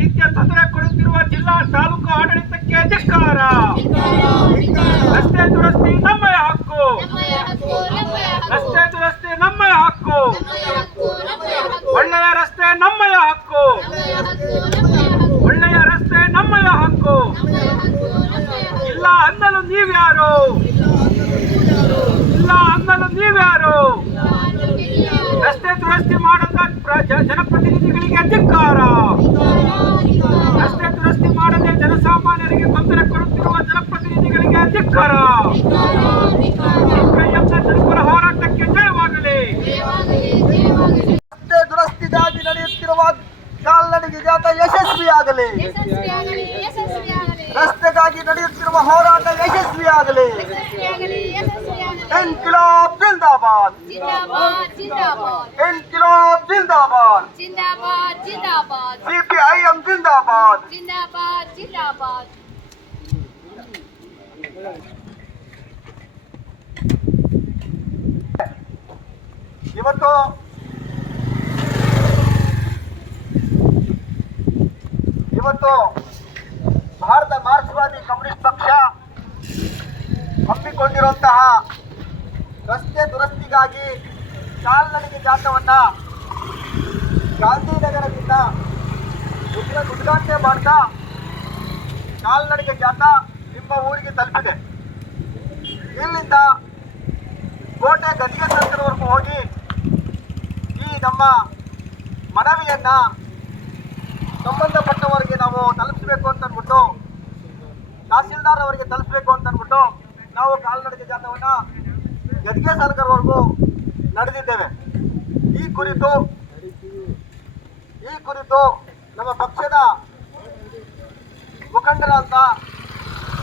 ನಿತ್ಯ ತೊಂದರೆ ಕೊಡುತ್ತಿರುವ ಜಿಲ್ಲಾ ತಾಲೂಕು ಆಡಳಿತಕ್ಕೆ ಧಿಕ್ಕಾರ. ರಸ್ತೆ ದುರಸ್ತಿ ನಮ್ಮಯ ಹಕ್ಕು, ರಸ್ತೆ ದುರಸ್ತಿ ನಮ್ಮಯ ಹಕ್ಕು, ಒಳ್ಳೆಯ ರಸ್ತೆ ನಮ್ಮಯ ಹಕ್ಕು, ಒಳ್ಳೆಯ ರಸ್ತೆ ನಮ್ಮಯ ಹಕ್ಕು. ಇಲ್ಲ ಅನ್ನಲು ನೀವ್ಯಾರು, ಇಲ್ಲ ಅನ್ನಲು ನೀವ್ಯಾರು. ರಸ್ತೆ ದುರಸ್ತಿ ಮಾಡದ ಜನಪ್ರತಿನಿಧಿಗಳಿಗೆ ಧಿಕ್ಕಾರ. ರಸ್ತೆ ದುರಸ್ತಿ ಮಾಡದೆ ಜನಸಾಮಾನ್ಯರಿಗೆ ತೊಂದರೆ ಕೊಡುತ್ತಿರುವ ಜನಪ್ರತಿನಿಧಿಗಳಿಗೆ ಧಿಕ್ಕಾರ. ಜನಪರ ಹೋರಾಟಕ್ಕೆ ಜಯವಾಗಲಿ. ರಸ್ತೆ ದುರಸ್ತಿಗಾಗಿ ನಡೆಯುತ್ತಿರುವ ಕಾಲ್ನಡಿಗೆ ಜಾಥಾ ಯಶಸ್ವಿಯಾಗಲಿ. ರಸ್ತೆಗಾಗಿ ನಡೆಯುತ್ತಿರುವ ಹೋರಾಟ ಯಶಸ್ವಿಯಾಗಲಿ. ಇನ್ಕಿಲಾಬ್ ಜಿಂದಾಬಾದ್, ಇನ್ಕಿಲಾಬ್ ಜಿಂದಾಬಾದ್, ಸಿಪಿಐಎಂ ಜಿಂದಾಬಾದ್. ಇವತ್ತು ಭಾರತ ಮಾರ್ಕ್ಸ್ವಾದಿ ಕಮ್ಯುನಿಸ್ಟ್ ಪಕ್ಷ ಹಮ್ಮಿಕೊಂಡಿರುವಂತಹ ರಸ್ತೆ ದುರಸ್ತಿಗಾಗಿ ಕಾಲ್ನಡಿಗೆ ಜಾಥಾವನ್ನ ಗಾಂಧಿನಗರದಿಂದ ಉದ್ಘಾಟನೆ ಮಾಡ್ತಾ ಕಾಲ್ನಡಿಗೆ ಜಾಥಾ ನಿಮ್ಮ ಊರಿಗೆ ತಲುಪಿದೆ. ಇಲ್ಲಿಂದ ಕೋಟೆ ಗದಿಗೆ ಸರ್ಕಲ್ವರೆಗೂ ಹೋಗಿ ಈ ನಮ್ಮ ಮನವಿಯನ್ನ ಸಂಬಂಧಪಟ್ಟವರಿಗೆ ನಾವು ತಲುಪಿಸಬೇಕು ಅಂತ ಅಂದ್ಬಿಟ್ಟು, ತಹಸೀಲ್ದಾರ್ ಅವರಿಗೆ ತಲುಪಿಸಬೇಕು ಅಂತ ಅಂದ್ಬಿಟ್ಟು ನಾವು ಕಾಲ್ನಡಿಗೆ ಜಾಥಾವನ್ನ ಗದಿಗೆ ಸರ್ಕಲ್ವರೆಗೂ ನಡೆದಿದ್ದೇವೆ. ಈ ಕುರಿತು ನಮ್ಮ ಪಕ್ಷದ ಮುಖಂಡರಾದ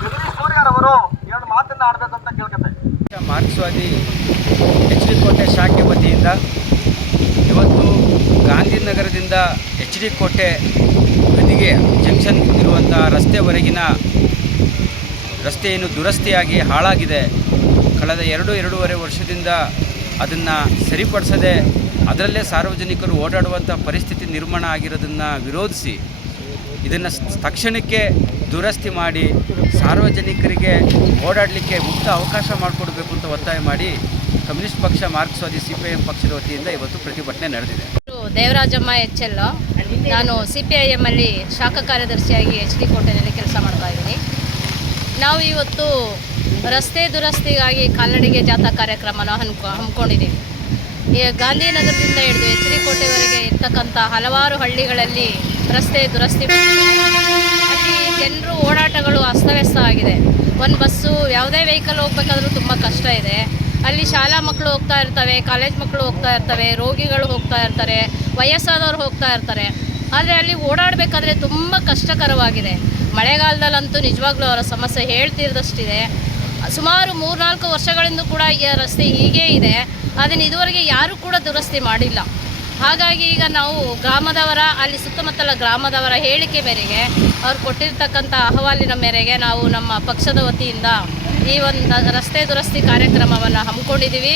ಜಗದೀಶ್ ಸೂರ್ಯರವರು ಎರಡು ಮಾತನ್ನ ಆಡಬೇಕಂತ ಕೇಳ್ಕೊತಾರೆ. ಮಾರ್ಕ್ಸ್ವಾದಿ HD ಕೋಟೆ ಶಾಖೆ ವತಿಯಿಂದ ಇವತ್ತು ಗಾಂಧಿನಗರದಿಂದ HD ಕೋಟೆ ಗದಿಗೆ ಜಂಕ್ಷನ್ ಇರುವಂಥ ರಸ್ತೆವರೆಗಿನ ರಸ್ತೆಯನ್ನು ದುರಸ್ತಿಯಾಗಿ ಹಾಳಾಗಿದೆ. ಕಳೆದ ಎರಡೂವರೆ ವರ್ಷದಿಂದ ಅದನ್ನು ಸರಿಪಡಿಸದೆ ಅದರಲ್ಲೇ ಸಾರ್ವಜನಿಕರು ಓಡಾಡುವಂಥ ಪರಿಸ್ಥಿತಿ ನಿರ್ಮಾಣ ಆಗಿರೋದನ್ನು ವಿರೋಧಿಸಿ ಇದನ್ನು ತಕ್ಷಣಕ್ಕೆ ದುರಸ್ತಿ ಮಾಡಿ ಸಾರ್ವಜನಿಕರಿಗೆ ಓಡಾಡಲಿಕ್ಕೆ ಮುಕ್ತ ಅವಕಾಶ ಮಾಡಿಕೊಡಬೇಕು ಅಂತ ಒತ್ತಾಯ ಮಾಡಿ ಕಮ್ಯುನಿಸ್ಟ್ ಪಕ್ಷ ಮಾರ್ಕ್ಸ್ವಾದಿ CPIM ಪಕ್ಷದ ವತಿಯಿಂದ ಇವತ್ತು ಪ್ರತಿಭಟನೆ ನಡೆದಿದೆ. ದೇವರಾಜಮ್ಮ HL, ನಾನು CPIM ಅಲ್ಲಿ ಶಾಖಾ ಕಾರ್ಯದರ್ಶಿಯಾಗಿ HD ಕೋಟೆಯಲ್ಲಿ ಕೆಲಸ ಮಾಡ್ತಾ ಇದ್ದೀನಿ. ನಾವು ಇವತ್ತು ರಸ್ತೆ ದುರಸ್ತಿಗಾಗಿ ಕಾಲ್ನಡಿಗೆ ಜಾಥಾ ಕಾರ್ಯಕ್ರಮನ ಹಮ್ಮಿಕೊಂಡಿದ್ದೀವಿ. ಈ ಗಾಂಧಿನಗರದಿಂದ ಹಿಡಿದು HD ಕೋಟೆವರೆಗೆ ಇರ್ತಕ್ಕಂಥ ಹಲವಾರು ಹಳ್ಳಿಗಳಲ್ಲಿ ರಸ್ತೆ ದುರಸ್ತಿ ಅಲ್ಲಿ ಜನರು ಓಡಾಟಗಳು ಅಸ್ತವ್ಯಸ್ತ ಆಗಿದೆ. ಒಂದು ಬಸ್ಸು ಯಾವುದೇ ವೆಹಿಕಲ್ ಹೋಗ್ಬೇಕಾದ್ರೂ ತುಂಬ ಕಷ್ಟ ಇದೆ. ಅಲ್ಲಿ ಶಾಲಾ ಮಕ್ಕಳು ಹೋಗ್ತಾ ಇರ್ತವೆ, ಕಾಲೇಜ್ ಮಕ್ಕಳು ಹೋಗ್ತಾ ಇರ್ತವೆ, ರೋಗಿಗಳು ಹೋಗ್ತಾ ಇರ್ತಾರೆ, ವಯಸ್ಸಾದವರು ಹೋಗ್ತಾ ಇರ್ತಾರೆ. ಆದರೆ ಅಲ್ಲಿ ಓಡಾಡಬೇಕಾದ್ರೆ ತುಂಬ ಕಷ್ಟಕರವಾಗಿದೆ. ಮಳೆಗಾಲದಲ್ಲಂತೂ ನಿಜವಾಗ್ಲೂ ಅವರ ಸಮಸ್ಯೆ ಹೇಳ್ತಿರೋದಷ್ಟಿದೆ. ಸುಮಾರು 3-4 ವರ್ಷಗಳಿಂದ ಕೂಡ ಈ ರಸ್ತೆ ಹೀಗೇ ಇದೆ. ಅದನ್ನು ಇದುವರೆಗೆ ಯಾರೂ ಕೂಡ ದುರಸ್ತಿ ಮಾಡಿಲ್ಲ. ಹಾಗಾಗಿ ಈಗ ನಾವು ಗ್ರಾಮದವರ, ಅಲ್ಲಿ ಸುತ್ತಮುತ್ತಲ ಗ್ರಾಮದವರ ಹೇಳಿಕೆ ಮೇರೆಗೆ, ಅವ್ರು ಕೊಟ್ಟಿರ್ತಕ್ಕಂಥ ಅಹವಾಲಿನ ಮೇರೆಗೆ ನಾವು ನಮ್ಮ ಪಕ್ಷದ ವತಿಯಿಂದ ಈ ಒಂದು ರಸ್ತೆ ದುರಸ್ತಿ ಕಾರ್ಯಕ್ರಮವನ್ನು ಹಮ್ಮಿಕೊಂಡಿದ್ದೀವಿ.